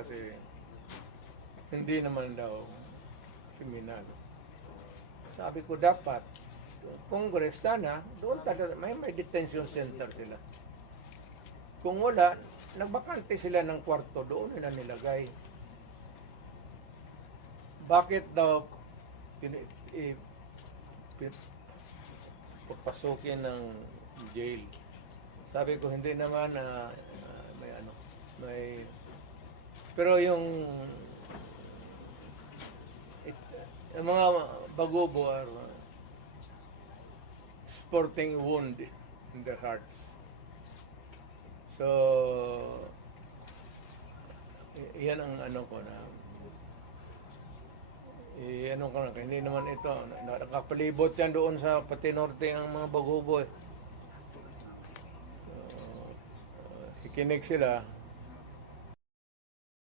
Kasi hindi naman daw kriminal. Sabi ko dapat, Congress sana, doon may detention center sila. Kung wala, nagbakante sila ng kwarto, doon nila nilagay. Bakit daw papasukin ng jail? Sabi ko hindi naman na may pero yung mga bagubo are sporting wound in their hearts. So, yan ang ko na hindi naman ito, nakapalibot yan doon sa pati norte ang mga bagubo. Kikinig sila.